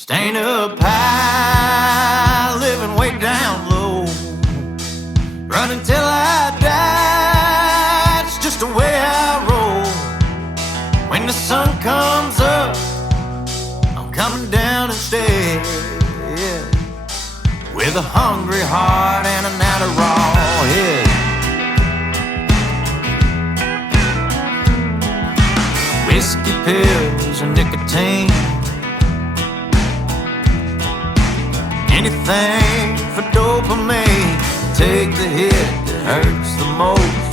Staying up high, living way down low. Running till I die, it's just the way I roll. When the sun comes up, I'm coming down instead. With a hungry heart and an Adderall head. Whiskey pills and nicotine. Anything for dopamine. Take the hit that hurts the most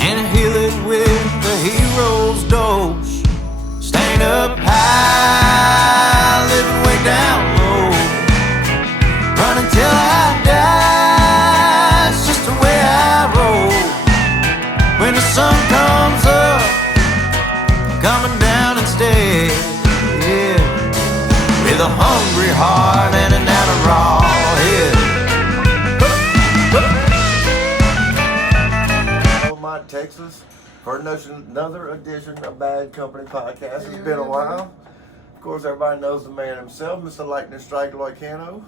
and heal it with the hero's dose. Staying up high, living way down low. Running till I die, it's just the way I roll. When the sun comes up, I'm coming down instead. With a hungry heart and an Adderall head. Beaumont Texas, for another edition of Bad Company Podcast. It's been a while. Of course, everybody knows the man himself, Mr. Lightning Strike Loicano.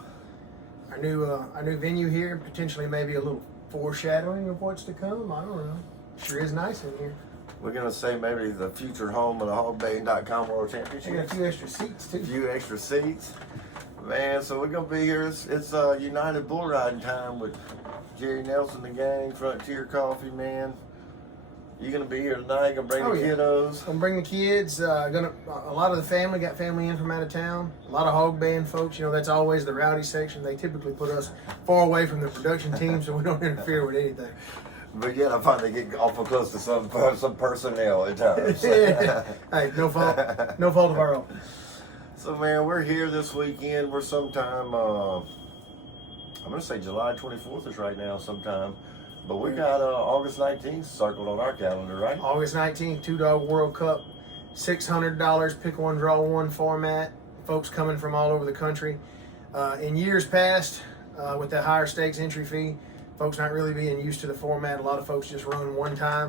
Our new venue here, potentially maybe a little foreshadowing of what's to come. I don't know. Sure is nice in here. We're going to say maybe the future home of the Hogbaying.com World Championship. We got a few extra seats, too. A few extra seats. Man, so we're going to be here. It's United Bull Riding time with Jerry Nelson, the gang, Frontier Coffee, man. You going to be here tonight? Going to bring the kiddos? Going to bring the kids. A lot of the family, got family in from out of town. A lot of Hogbaying folks. You know, that's always the rowdy section. They typically put us far away from the production team so we don't interfere with anything. But yet I find they get awful close to some personnel at times. Hey, no fault of our own. So man, we're here this weekend. We're sometime, I'm going to say July 24th is right now sometime. But we got August 19th circled on our calendar, right? August 19th, Two Dog World Cup, $600, pick one, draw one format. Folks coming from all over the country. In years past, with the higher stakes entry fee, folks not really being used to the format. A lot of folks just run one time.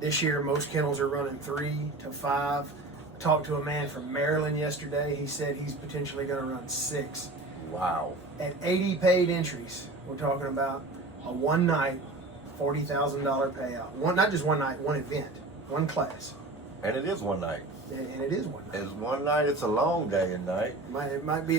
This year, most kennels are running 3 to 5. I talked to a man from Maryland yesterday. He said he's potentially going to run 6. Wow. At 80 paid entries, we're talking about a one night, $40,000 payout. Not just one night, one event, one class. And it is one night. And it is one night. It's one night. It's a long day and night. It might be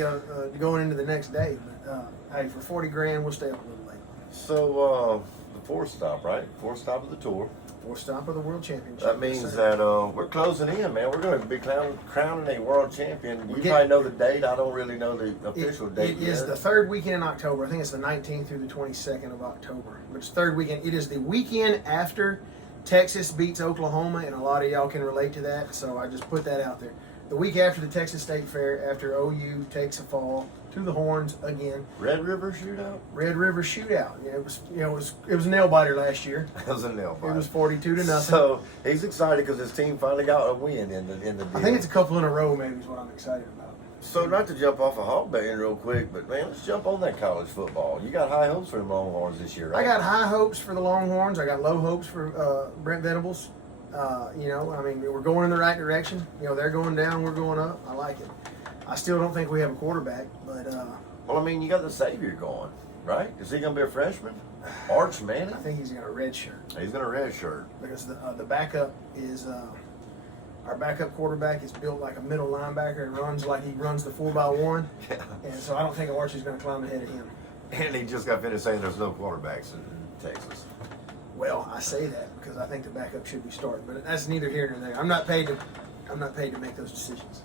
going into the next day, but hey, for 40 grand, we'll stay up a little late. So, the fourth stop, right? Fourth stop of the tour. Fourth stop of the World Championship. That means that we're closing in, man. We're going to be crowning a world champion. You probably know the date. I don't really know the official date yet. It is the third weekend in October. I think it's the 19th through the 22nd of October. But it's third weekend. It is the weekend after Texas beats Oklahoma, and a lot of y'all can relate to that, so I just put that out there. The week after the Texas State Fair, after OU takes a fall to the Horns again. Red River Shootout? Red River Shootout. Yeah, it was a nail biter last year. It was a nail biter. It was 42-0. So he's excited because his team finally got a win in the deal. I think it's a couple in a row, maybe, is what I'm excited about. So not to jump off of Hogbaying real quick, but man, let's jump on that college football. You got high hopes for the Longhorns this year, right? I got high hopes for the Longhorns. I got low hopes for Brent Venables. We're going in the right direction. They're going down, we're going up. I like it. I still don't think we have a quarterback, but well, I mean, you got the Savior going, right? Is he going to be a freshman? Arch Manning? I think he's got a red shirt. He's going to red shirt because the backup is our backup quarterback is built like a middle linebacker and runs like he runs the 4x1. Yeah. And so I don't think Archie's going to climb ahead of him. And he just got finished saying there's no quarterbacks in Texas. Well, I say that because I think the backup should be starting, but that's neither here nor there. I'm not paid to make those decisions.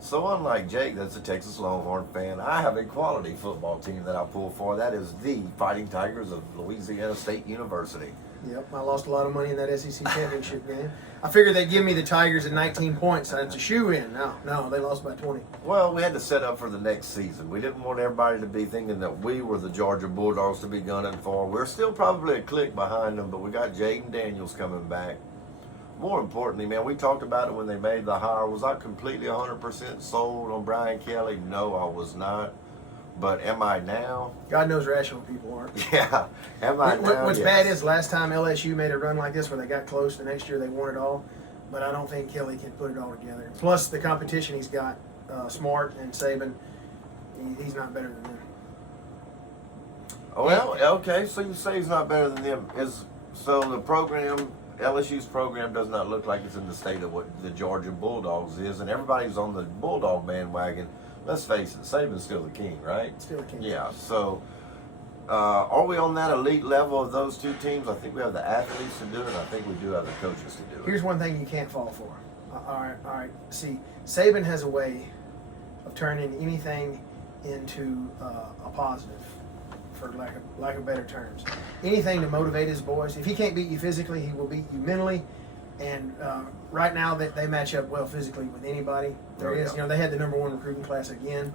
So unlike Jake, that's a Texas Longhorn fan, I have a quality football team that I pull for. That is the Fighting Tigers of Louisiana State University. Yep, I lost a lot of money in that SEC championship game. I figured they'd give me the Tigers at 19 points. It's a shoe-in. No, they lost by 20. Well, we had to set up for the next season. We didn't want everybody to be thinking that we were the Georgia Bulldogs to be gunning for. We're still probably a click behind them, but we got Jaden Daniels coming back. More importantly, man, we talked about it when they made the hire. Was I completely 100% sold on Brian Kelly? No, I was not. But am I now? God knows rational people aren't. Yeah. Am I now? What's yes. bad is last time LSU made a run like this where they got close, the next year they won it all. but I don't think Kelly can put it all together. Plus the competition he's got, Smart and Saban, he's not better than them. Well, okay, so you say he's not better than them. So the program, LSU's program, does not look like it's in the state of what the Georgia Bulldogs is, and everybody's on the Bulldog bandwagon. Let's face it, Saban's still the king, right? Still the king. Yeah, so are we on that elite level of those two teams? I think we have the athletes to do it, and I think we do have the coaches to do it. Here's one thing you can't fall for. All right. See, Saban has a way of turning anything into a positive, for lack of better terms. Anything to motivate his boys. If he can't beat you physically, he will beat you mentally. And right now, they match up well physically with anybody. They had the number 1 recruiting class again.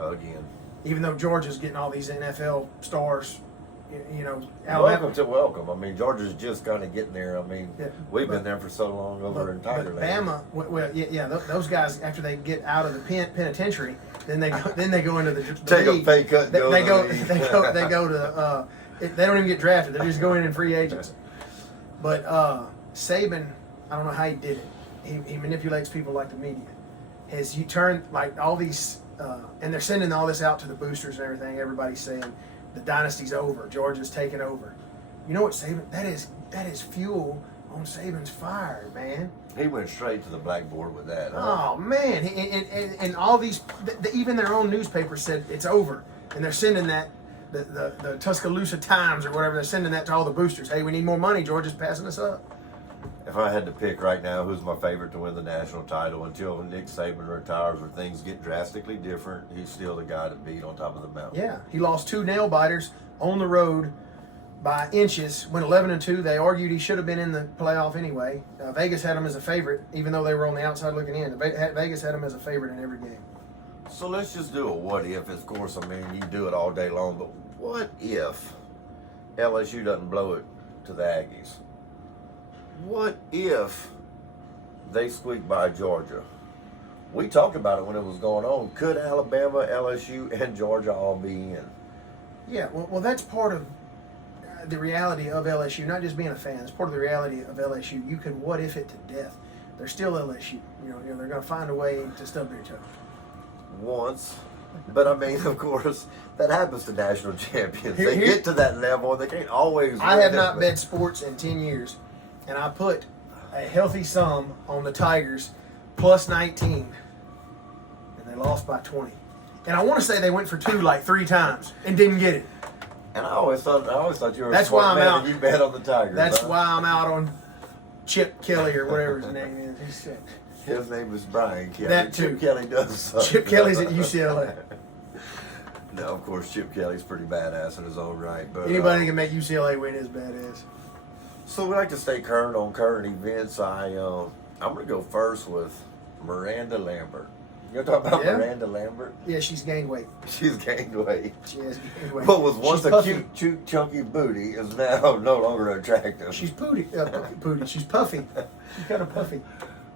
Even though Georgia's getting all these NFL stars, Alabama. Welcome. I mean, Georgia's just kind of getting there. I mean, we've been there for so long over in Tigerland. Bama, those guys, after they get out of the penitentiary, then they go into the take league. A pay cut. They go to. They don't even get drafted. They're just going in free agents. But Saban, I don't know how he did it. He manipulates people like the media. You turn like all these, and they're sending all this out to the boosters and everything. Everybody's saying the dynasty's over. Georgia's taken over. You know what, Saban? That is fuel on Saban's fire, man. He went straight to the blackboard with that. Huh? Oh man, and all these, even their own newspaper said it's over, and they're sending that the Tuscaloosa Times or whatever. They're sending that to all the boosters. Hey, we need more money. Georgia's passing us up. If I had to pick right now who's my favorite to win the national title until Nick Saban retires or things get drastically different, he's still the guy to beat on top of the mountain. Yeah, he lost 2 nail biters on the road by inches. Went 11-2. They argued he should have been in the playoff anyway. Vegas had him as a favorite, even though they were on the outside looking in. Vegas had him as a favorite in every game. So let's just do a what if. Of course, I mean, you do it all day long, but what if LSU doesn't blow it to the Aggies? What if they squeak by Georgia? We talked about it when it was going on. Could Alabama, LSU, and Georgia all be in? Yeah, well, that's part of the reality of LSU. Not just being a fan. It's part of the reality of LSU. You can what if it to death. They're still LSU. They're going to find a way to stub their toe. Once. But I mean, of course, that happens to national champions. They get to that level and they can't always win. I have not bet sports in 10 years. And I put a healthy sum on the Tigers plus 19, and they lost by 20. And I want to say they went for 2 like 3 times and didn't get it. And I always thought you were a smart man and you bet on the Tigers. That's why I'm out on Chip Kelly or whatever his name is. His name is Brian Kelly. That too. Chip Kelly does suck. Chip Kelly's at UCLA. No, of course, Chip Kelly's pretty badass in his own right. But anybody can make UCLA win is badass. So we like to stay current on current events. I'm going to go first with Miranda Lambert. You talk about Miranda Lambert? Yeah, she's gained weight. She's gained weight. She has gained weight. What was once a cute, chunky booty is now no longer attractive. She's pooty. She's puffy. She's kind of puffy.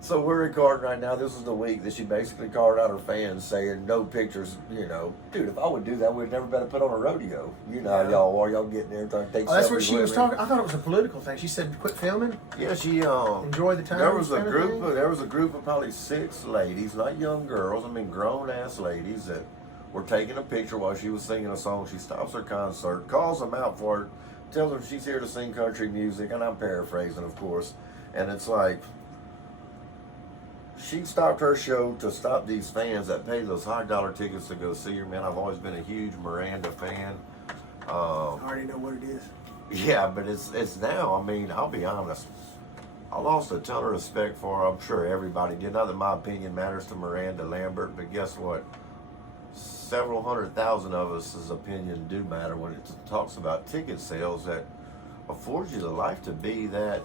So we're recording right now. This is the week that she basically called out her fans saying no pictures. Dude, if I would do that, we'd never better put on a rodeo. How y'all getting there trying to take selfies. That's what she was talking. I thought it was a political thing. She said, "Quit filming." Yeah, she enjoy the time. There was a group of probably 6 ladies, not young girls. I mean, grown ass ladies that were taking a picture while she was singing a song. She stops her concert, calls them out for it, tells them she's here to sing country music, and I'm paraphrasing, of course. And it's like, she stopped her show to stop these fans that pay those high dollar tickets to go see her. Man, I've always been a huge Miranda fan. I already know what it is. Yeah, but it's now. I mean, I'll be honest. I lost a ton of respect for her. I'm sure everybody did. Not that my opinion matters to Miranda Lambert, but guess what? Several 100,000 of us' opinion do matter when it talks about ticket sales that affords you the life to be that.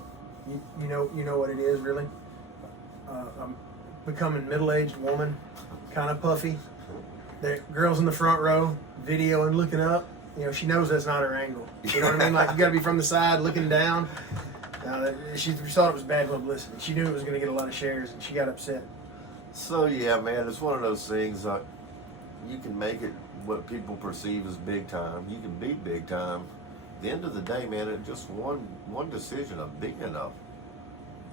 You know what it is, really? I'm becoming middle-aged woman, kind of puffy. The girls in the front row, video and looking up. She knows that's not her angle. You know what I mean? Like, you got to be from the side, looking down. She thought it was bad publicity. She knew it was going to get a lot of shares, and she got upset. So yeah, man, it's one of those things. You can make it what people perceive as big time. You can be big time. At the end of the day, man, it's just one decision of being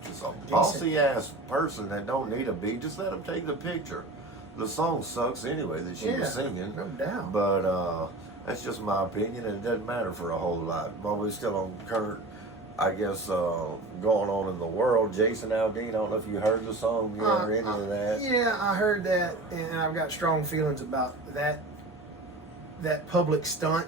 just a bossy ass person that don't need a beat. Just let them take the picture. The song sucks anyway that she was singing. No doubt. But that's just my opinion, and it doesn't matter for a whole lot. While we're still on current, I guess, going on in the world, Jason Aldean, I don't know if you heard the song yet or any of that. Yeah, I heard that, and I've got strong feelings about that public stunt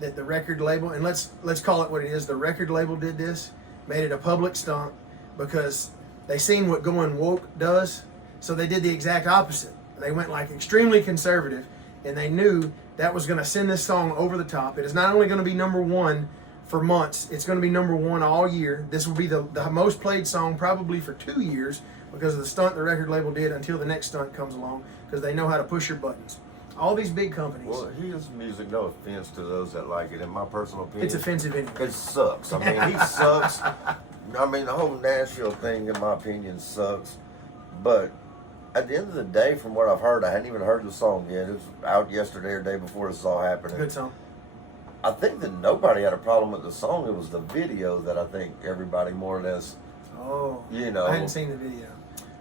that the record label, and let's call it what it is, the record label did this, made it a public stunt because they seen what going woke does, so they did the exact opposite. They went like extremely conservative, and they knew that was going to send this song over the top. It is not only going to be number one for months, it's going to be number one all year. This will be the most played song probably for 2 years because of the stunt the record label did until the next stunt comes along, because they know how to push your buttons. All these big companies. Well, his music, no offense to those that like it, in my personal opinion, It's offensive anyway. it sucks. I mean, he sucks. I mean, the whole Nashville thing, in my opinion, sucks. But at the end of the day, from what I've heard, I hadn't even heard the song yet. It was out yesterday or day before this all happening. Good song. I think that nobody had a problem with the song. It was the video that I think everybody more or less, you know. I hadn't seen the video.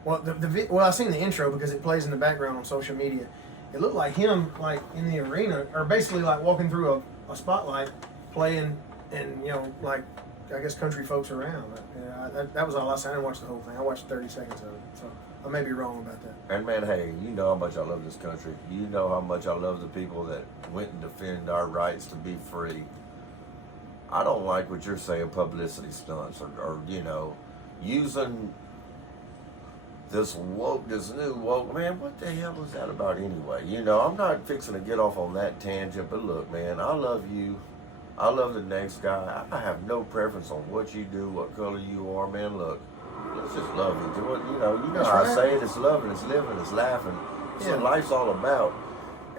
Well, well, I've seen the intro because it plays in the background on social media. It looked like him, like in the arena, or basically like walking through a spotlight, playing, and like I guess country folks around. That was all I saw. I didn't watch the whole thing. I watched 30 seconds of it, so I may be wrong about that. And man, hey, you know how much I love this country. You know how much I love the people that went and defend our rights to be free. I don't like what you're saying, publicity stunts, or using this new woke, man, what the hell is that about anyway? I'm not fixing to get off on that tangent, but look, man, I love you. I love the next guy. I have no preference on what you do, what color you are, man. Look, let's just love each other. You know how I say it, it's loving, it's living, it's laughing. That's what life's all about.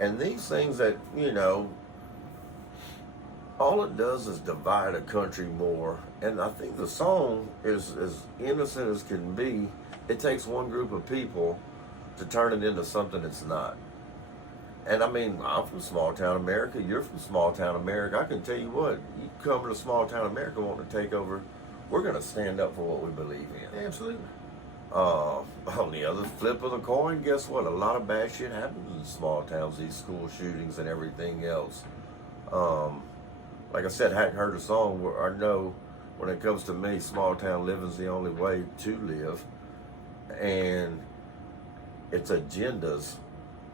And these things that, all it does is divide a country more. And I think the song is as innocent as can be. It takes one group of people to turn it into something it's not. And I mean, I'm from small town America. You're from small town America. I can tell you what, you come to small town America wanting to take over, we're going to stand up for what we believe in. Absolutely. On the other flip of the coin, guess what? A lot of bad shit happens in small towns, these school shootings and everything else. Like I said, I hadn't heard a song where I know when it comes to me, small town living's the only way to live. And it's agendas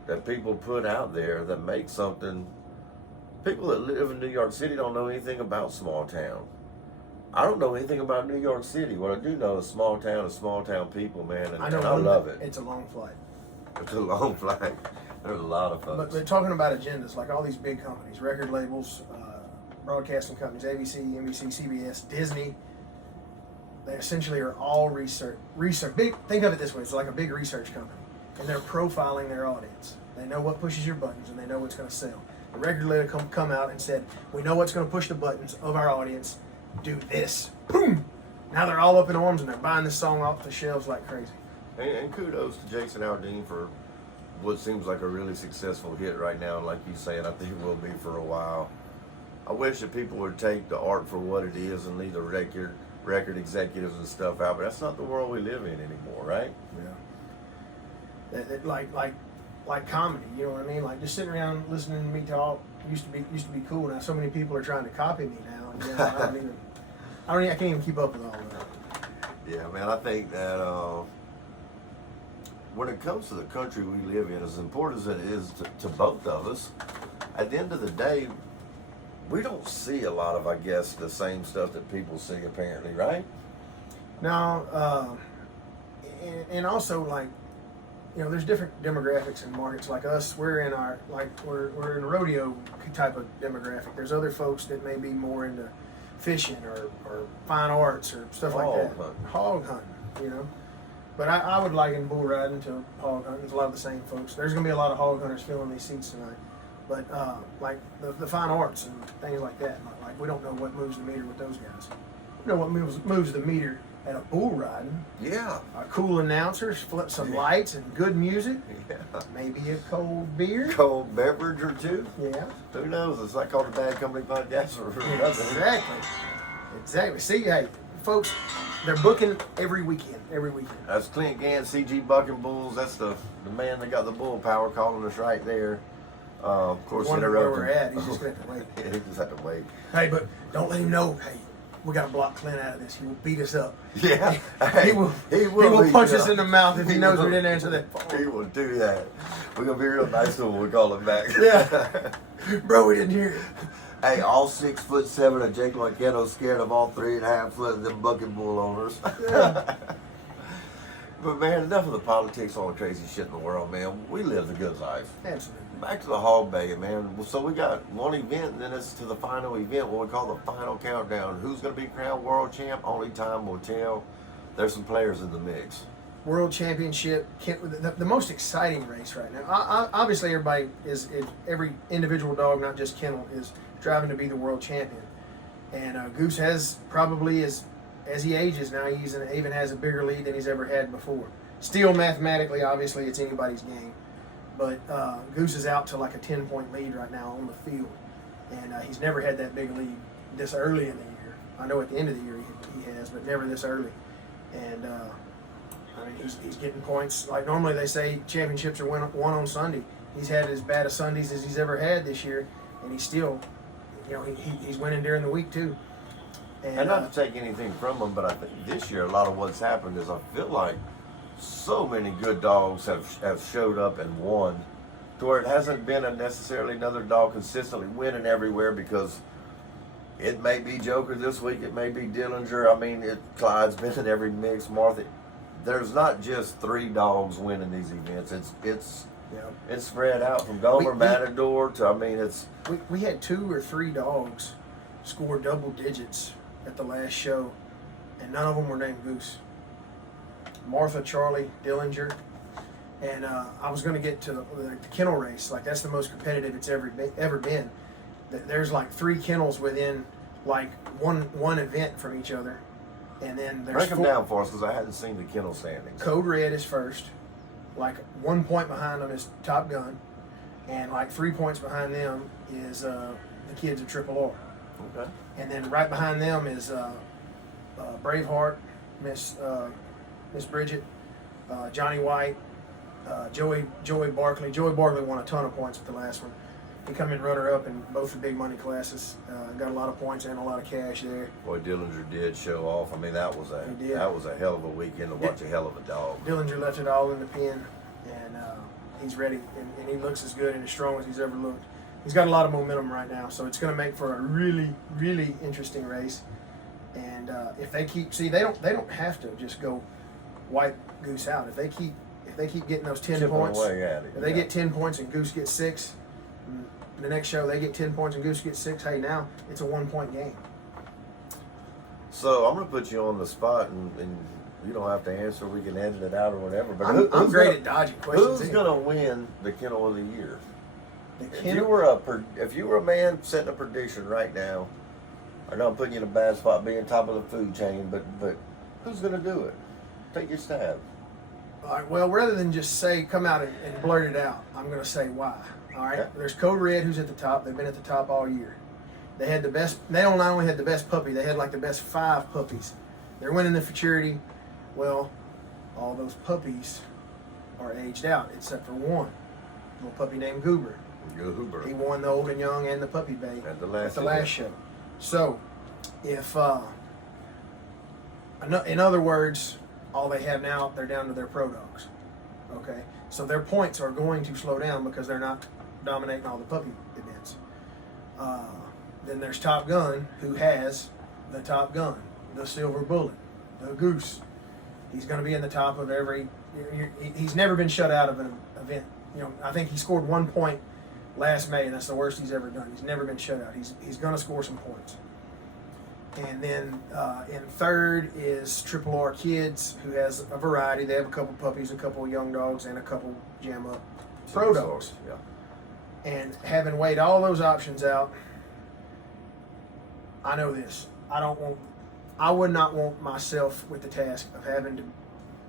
that people put out there that make something. People that live in New York City don't know anything about small town. I don't know anything about New York City. What I do know is small town people, man, and I love it. It's a long flight. It's a long flight. There's a lot of folks. But talking about agendas, like all these big companies, record labels, broadcasting companies, ABC, NBC, CBS, Disney, they essentially are all research. Think of it this way: it's like a big research company, and they're profiling their audience. They know what pushes your buttons, and they know what's going to sell. The record label come out and said, "We know what's going to push the buttons of our audience. Do this." Boom! Now they're all up in arms, and they're buying this song off the shelves like crazy. And kudos to Jason Aldean for what seems like a really successful hit right now. And like you saying, I think it will be for a while. I wish that people would take the art for what it is and leave the record executives and stuff out, but that's not the world we live in anymore, right? Yeah. Like comedy, you know what I mean? Like just sitting around listening to me talk used to be cool. Now so many people are trying to copy me now, and I can't even keep up with all of that. Yeah, man, I think that when it comes to the country we live in, as important as it is to both of us, at the end of the day, we don't see a lot of, I guess, the same stuff that people see, apparently, right? No, and also like, there's different demographics in markets. Like us, we're in a rodeo type of demographic. There's other folks that may be more into fishing or fine arts or stuff like that. Hog hunting, But I would liken bull riding to hog hunting. It's a lot of the same folks. There's going to be a lot of hog hunters filling these seats tonight. But like the fine arts and things like that, like we don't know what moves the meter with those guys. We know what moves the meter at a bull riding. Yeah. Cool announcers, flip some lights and good music. Yeah. Maybe a cold beer. Cold beverage or two. Yeah. Who knows? It's like called the Bad Company Podcast or nothing. Exactly. See, hey, folks, they're booking every weekend. Every weekend. That's Clint Gant, CG Bucking Bulls. That's the man that got the bull power calling us right there. Of course, Wonder where we're at. He's just going to have to wait. Yeah, he just had to wait. Hey, but don't let him know. Hey, we got to block Clint out of this. He will beat us up. Yeah, He will punch us in the mouth if he knows we didn't answer that phone. He will do that. We're gonna be real nice to him when we call him back. Yeah, bro, we didn't hear it. Hey, all 6'7" of Jake Loiketo scared of all 3.5 foot of them bucking bull owners. Yeah. But man, enough of the politics, all the crazy shit in the world, man. We live the good life. Absolutely. Back to the Hogbaying, man. So we got one event, and then it's to the final event, what we call the final countdown. Who's going to be crowned world champ? Only time will tell. There's some players in the mix. World Championship, the most exciting race right now. Obviously, every individual dog, not just kennel, is driving to be the world champion. And Goose has probably, as he ages now, he even has a bigger lead than he's ever had before. Still, mathematically, obviously, it's anybody's game. But Goose is out to like a 10-point lead right now on the field. And he's never had that big lead this early in the year. I know at the end of the year he has, but never this early. And I mean, he's getting points. Like normally they say championships are won on Sunday. He's had as bad a Sundays as he's ever had this year. And he's still, he's winning during the week too. And not to take anything from him, but I think this year a lot of what's happened is I feel like so many good dogs have showed up and won, to where it hasn't been necessarily another dog consistently winning everywhere, because it may be Joker this week, it may be Dillinger. I mean, Clyde's been in every mix. Martha, there's not just 3 dogs winning these events. It's spread out from Gomer, Matador to, I mean, it's. We had 2 or 3 dogs score double digits at the last show, and none of them were named Goose. Martha, Charlie, Dillinger, and I was going to get to the kennel race. Like, that's the most competitive it's ever been. There's like 3 kennels within like one event from each other, and then there's Break them down for us, because I hadn't seen the kennel standings. Code Red is first, like 1 point behind them is Top Gun, and like 3 points behind them is the kids of Triple R. Okay. And then right behind them is Braveheart, Miss Bridget, Johnny White, Joey Barkley. Joey Barkley won a ton of points at the last one. He come in runner-up in both the big money classes. Got a lot of points and a lot of cash there. Boy, Dillinger did show off. I mean, that was a hell of a weekend to watch a hell of a dog. Dillinger left it all in the pen, and he's ready, and he looks as good and as strong as he's ever looked. He's got a lot of momentum right now, so it's going to make for a really, really interesting race. And if they keep, they don't have to just go wipe Goose out. If they keep getting those 10 points, if they get 10 points and Goose gets 6, the next show they get 10 points and Goose gets 6. Hey, now it's a 1-point game. So I'm going to put you on the spot, and you don't have to answer. We can edit it out or whatever. But I'm great at dodging questions. Who's going to win the Kennel of the Year? If you were a man setting a prediction right now, I know I'm putting you in a bad spot being top of the food chain, but who's going to do it? Take your stab. All right, well, rather than just come out and blurt it out, I'm going to say why. All right, Okay. There's Code Red, who's at the top. They've been at the top all year. They had the best. They not only had the best puppy, they had like the best 5 puppies. They're winning the futurity. Well, all those puppies are aged out except for one, a little puppy named Goober. He won the old and young and the puppy bay At the last show. So, if in other words, all they have now, they're down to their pro dogs. Okay, so their points are going to slow down because they're not dominating all the puppy events. Then there's Top Gun, who has the Top Gun, the Silver Bullet, the Goose. He's going to be in the top of every. He's never been shut out of an event. I think he scored 1 point last May, and that's the worst he's ever done. He's never been shut out. He's going to score some points. And then in third is Triple R Kids, who has a variety. They have a couple puppies, a couple young dogs, and a couple jam up pro dogs. Yeah. And having weighed all those options out, I know this. I would not want myself with the task of having to,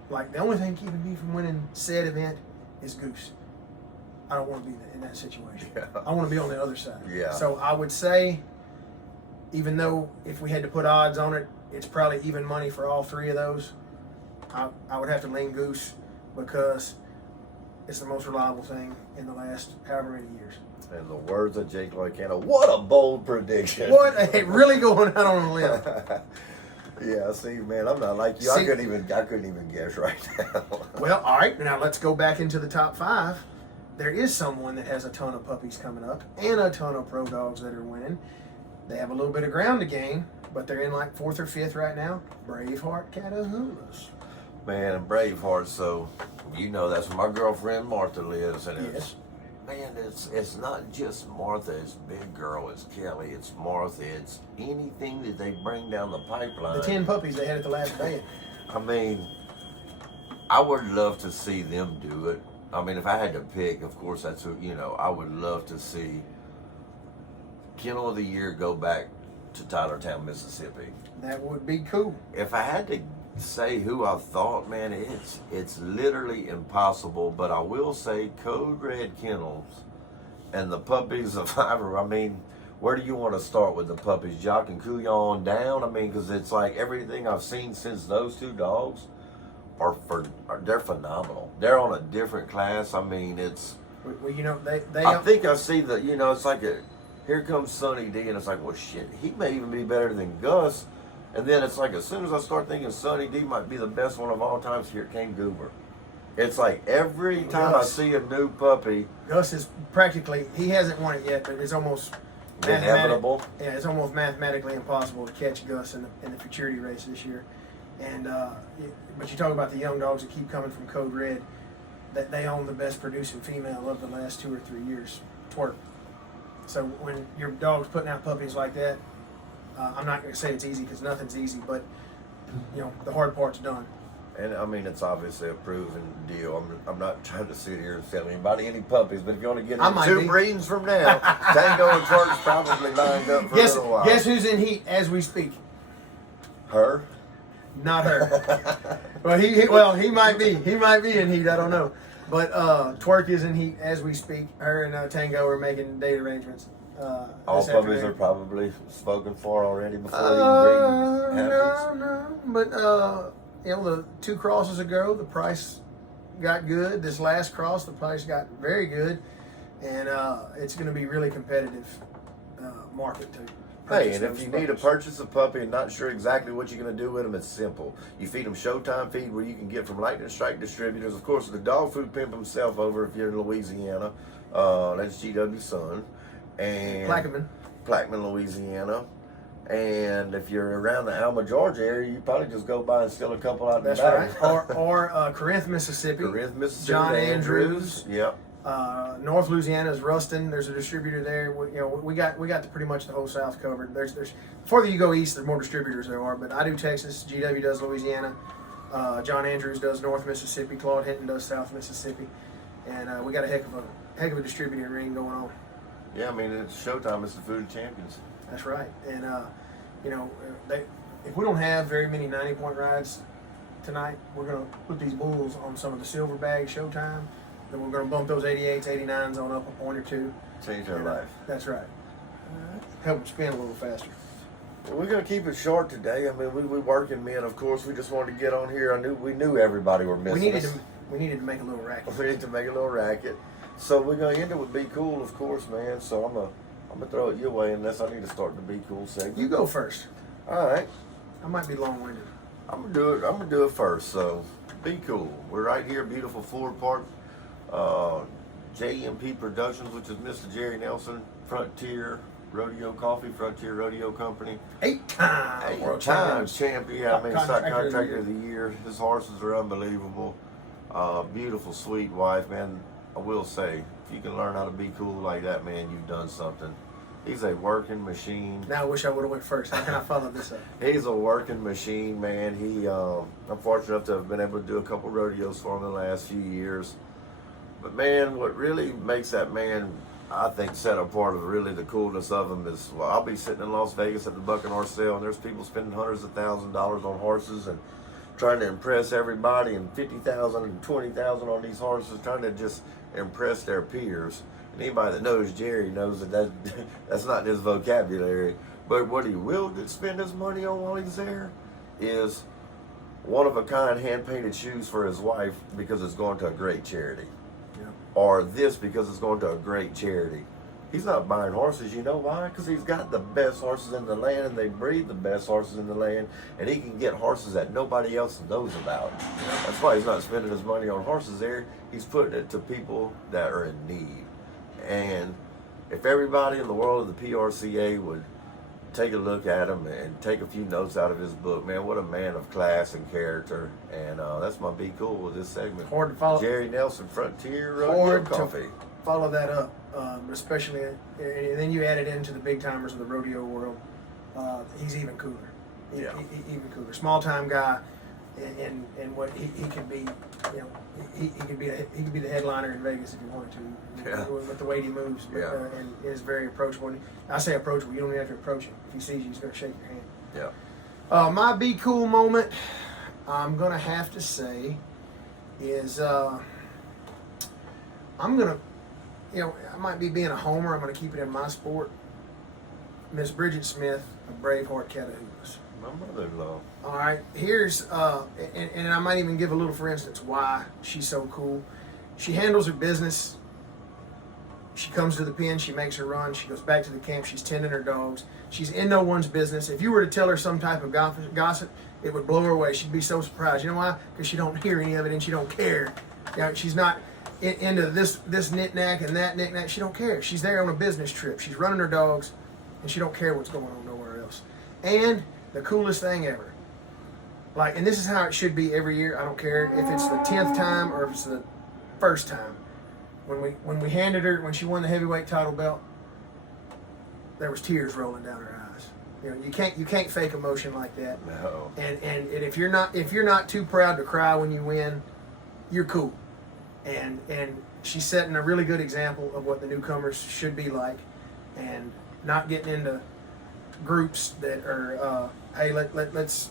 the only thing keeping me from winning said event is Goose. I don't want to be in that situation. Yeah. I want to be on the other side. Yeah. So I would say, even though if we had to put odds on it, it's probably even money for all three of those. I would have to lean Goose because it's the most reliable thing in the last however many years. In the words of Jake Loicano, what a bold prediction. What? Really going out on a limb. Yeah, see, man, I'm not like you. I couldn't even guess right now. Well, all right. Now let's go back into the top 5. There is someone that has a ton of puppies coming up and a ton of pro dogs that are winning. They have a little bit of ground to gain, but they're in like 4th or 5th right now. Braveheart Catahoulas. Man, and Braveheart, so you know that's where my girlfriend Martha lives, and Yes. it's not just Martha, it's Big Girl, it's Kelly, it's Martha, it's anything that they bring down the pipeline. The 10 puppies they had at the last day. I mean, I would love to see them do it. I mean, if I had to pick, of course, that's who, I would love to see Kennel of the Year go back to Tylertown, Mississippi. That would be cool. If I had to say who I thought, man, it's literally impossible, but I will say Code Red Kennels and the puppies of Ivor. I mean, where do you want to start with the puppies? Jock and Kuya on down? I mean, because it's like everything I've seen since those 2 dogs they're phenomenal. They're on a different class. I mean, it's... Well, they I think I see the, it's like here comes Sonny D, and it's like, well, shit, he may even be better than Gus. And then it's like, as soon as I start thinking Sonny D might be the best one of all times, here came Goober. It's like every time I see a new puppy... Gus is practically, he hasn't won it yet, but it's almost... inevitable. Yeah, it's almost mathematically impossible to catch Gus in the futurity race this year. And but you talk about the young dogs that keep coming from Code Red, that they own the best producing female of the last 2 or 3 years, Twerk. So when your dog's putting out puppies like that, I'm not going to say it's easy because nothing's easy, but the hard part's done. And I mean, it's obviously a proven deal. I'm not trying to sit here and sell anybody any puppies, but if you want to get into 2 breedings from now, Tango and Twerk's probably lined up for a little while. Guess who's in heat as we speak? Her? Not her. Well, he might be. He might be in heat. I don't know. But Twerk is in heat as we speak. Her and Tango are making date arrangements. All puppies are probably spoken for already before the breeding happens. No. But the 2 crosses ago, the price got good. This last cross, the price got very good, and it's going to be really competitive market to. Hey, and if you need to purchase a puppy and not sure exactly what you're going to do with them, it's simple. You feed them Showtime feed where you can get from Lightning Strike distributors. Of course, the dog food pimp himself over if you're in Louisiana. That's GW Son. And Plaquemine, Louisiana. And if you're around the Alma, Georgia area, you probably just go by and steal a couple out in the back. That's right. Or Corinth, Mississippi. John Andrews. Yep. North Louisiana is Ruston. There's a distributor there. We got pretty much the whole South covered. There's the further you go east, there's more distributors there are. But I do Texas. GW does Louisiana. John Andrews does North Mississippi. Claude Hinton does South Mississippi. And we got a heck of a distributing ring going on. Yeah, I mean, it's Showtime. It's the food of champions. That's right. And if we don't have very many 90-point rides tonight, we're going to put these bulls on some of the silver bag Showtime. Then we're going to bump those 88s, 89s on up a point or 2. Change their life. That's right. Help them spin a little faster. Well, we're going to keep it short today. I mean, we working men, of course. We just wanted to get on here. We knew everybody were missing us. We needed to make a little racket. We need to make a little racket. So we're going to end it with Be Cool, of course, man. So I'm going to throw it your way unless I need to start the Be Cool segment. You go first. All right. I might be long-winded. I'm gonna do it first. So Be Cool. We're right here, beautiful Ford Park. JMP Productions, which is Mr. Jerry Nelson, Frontier Rodeo Coffee, Frontier Rodeo Company. 8 times. 8 times champion. Yeah, I mean, stock contractor of the year. His horses are unbelievable. Beautiful, sweet wife, man. I will say, if you can learn how to be cool like that, man, you've done something. He's a working machine. Now I wish I would have went first. How can I follow this up? He's a working machine, man. I'm fortunate enough to have been able to do a couple rodeos for him in the last few years. But man, what really makes that man, I think, set apart of really the coolness of him is, well, I'll be sitting in Las Vegas at the Buck and Horse sale, and there's people spending hundreds of thousands of dollars on horses and trying to impress everybody, and $50,000 and $20,000 on these horses, trying to just impress their peers. And anybody that knows Jerry knows that that's not his vocabulary. But what he will spend his money on while he's there is one-of-a-kind hand-painted shoes for his wife because it's going to a great charity. Yeah. Or this because it's going to a great charity. He's not buying horses. You know why? Because he's got the best horses in the land, and they breed the best horses in the land, and he can get horses that nobody else knows about. That's why he's not spending his money on horses there. He's putting it to people that are in need. And if everybody in the world of the PRCA would take a look at him and take a few notes out of his book, man, what a man of class and character. And that's my Be Cool with this segment. Hard to follow. Jerry Nelson, Frontier Rodeo Hard Coffee. to follow that up, especially, and then you add it into the big timers of the rodeo world. He's even cooler. Yeah. Even cooler. Small time guy, and what he could be, you know, he could be the headliner in Vegas if he wanted to. Yeah. With the way he moves, but, Yeah. And is very approachable. And I say approachable. You don't even have to approach him. If he sees you, he's going to shake your hand. Yeah. My Be Cool moment, I'm going to have to say, is I'm going to, you know, I might be being a homer. I'm going to keep it in my sport. Miss Bridget Smith of Braveheart Catahoula's. My mother-in-law. All right, here's, and I might even give a little, for instance, why she's so cool. She handles her business. She comes to the pen, she makes her run, she goes back to the camp, she's tending her dogs. She's in no one's business. If you were to tell her some type of gossip, it would blow her away. She'd be so surprised. You know why? Because she don't hear any of it and she don't care. You know, she's not into this knick-knack and that knick-knack. She don't care. She's there on a business trip. She's running her dogs, and she don't care what's going on nowhere else. And the coolest thing ever. Like, and this is how it should be every year. I don't care if it's the 10th time or if it's the first time. When we handed her, when she won the heavyweight title belt, there was tears rolling down her eyes. You know, you can't fake emotion like that. No. And if you're not too proud to cry when you win, you're cool. And she's setting a really good example of what the newcomers should be like, and not getting into groups that are hey, let's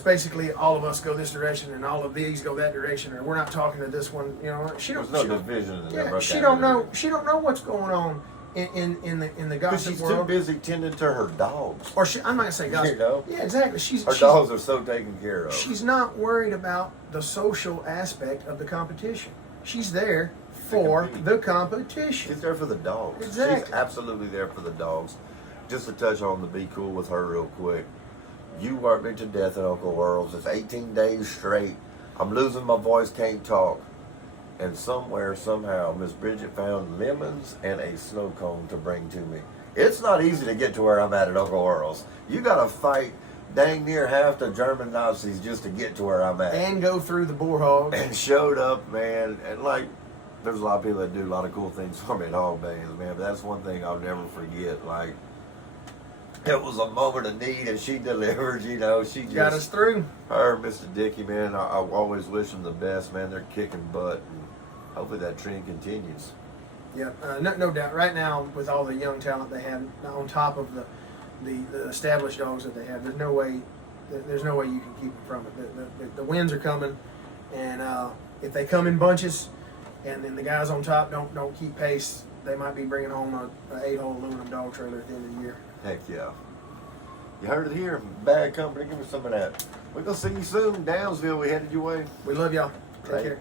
basically all of us go this direction and all of these go that direction, or we're not talking to this one. You know, she don't. There's no division in the Yeah, number. she don't know. She don't know what's going on in the Because gossip she's world. too busy tending to her dogs. Or I'm not gonna say gossip. You know? Yeah, exactly. Her dogs are so taken care of. She's not worried about the social aspect of the competition. She's there for the competition. She's there for the dogs. Exactly. She's absolutely there for the dogs. Just to touch on the Be Cool with her real quick. You worked me to death at Uncle Earl's. It's 18 days straight. I'm losing my voice, can't talk. And somewhere, somehow, Miss Bridget found lemons and a snow cone to bring to me. It's not easy to get to where I'm at Uncle Earl's. You got to fight dang near half the German Nazis just to get to where I'm at. And go through the boar hog. And showed up, man. And like, there's a lot of people that do a lot of cool things for me at Hogbaying, man. But that's one thing I'll never forget. Like, it was a moment of need, and she delivered. You know, she just Got us through. Her, Mr. Dickey, man. I always wish them the best, man. They're kicking butt, and hopefully that trend continues. Yeah, no doubt. Right now, with all the young talent they have, on top of the established dogs that they have, there's no way you can keep them from it. The wins are coming, and if they come in bunches, and then the guys on top don't keep pace, they might be bringing home an 8-hole aluminum dog trailer at the end of the year. Heck yeah. You heard it here. Bad company. Give me some of that. We're going to see you soon. Downsville, we headed your way. We love y'all. Take Right. care.